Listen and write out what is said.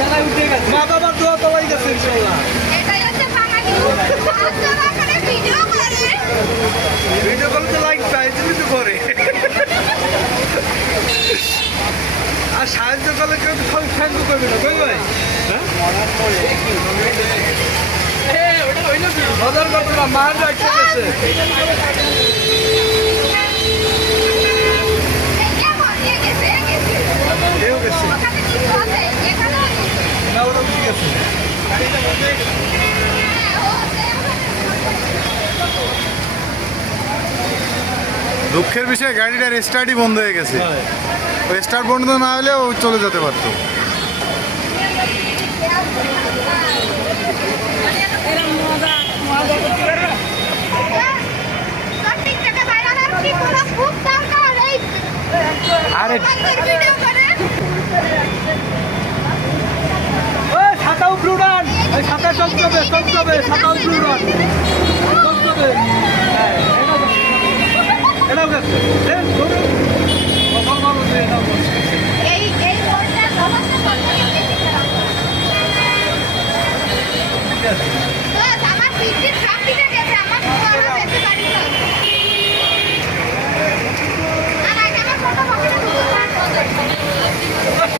খেলায় উঠে গেছে, মা বাবার দোয়া পাওয়াই গেছে ইনশাআল্লাহ। এটাই হচ্ছে বাঙালি। আপনারা করে ভিডিও করে। ভিডিও কলে তো লাইক পাই, তুমি তো করে। আর সাহায্য করলে কেউ তো সাহায্য করবে না, কই ভাই? মজার কথা না, মার রাখতে গেছে। এও গেছে। না, ওটা ঠিক আছে। দুঃখের বিষয় গাড়িটার স্টার্টই বন্ধ হয়ে গেছে। ওই স্টার্ট বন্ধ না হলে ও চলে যেতে পারতো। আরে ছাতাও ব্লুডান, ছাতা চলতে হবে, ছাতাও ব্লুডান চলতে হবে। এটাও গেছে, আমার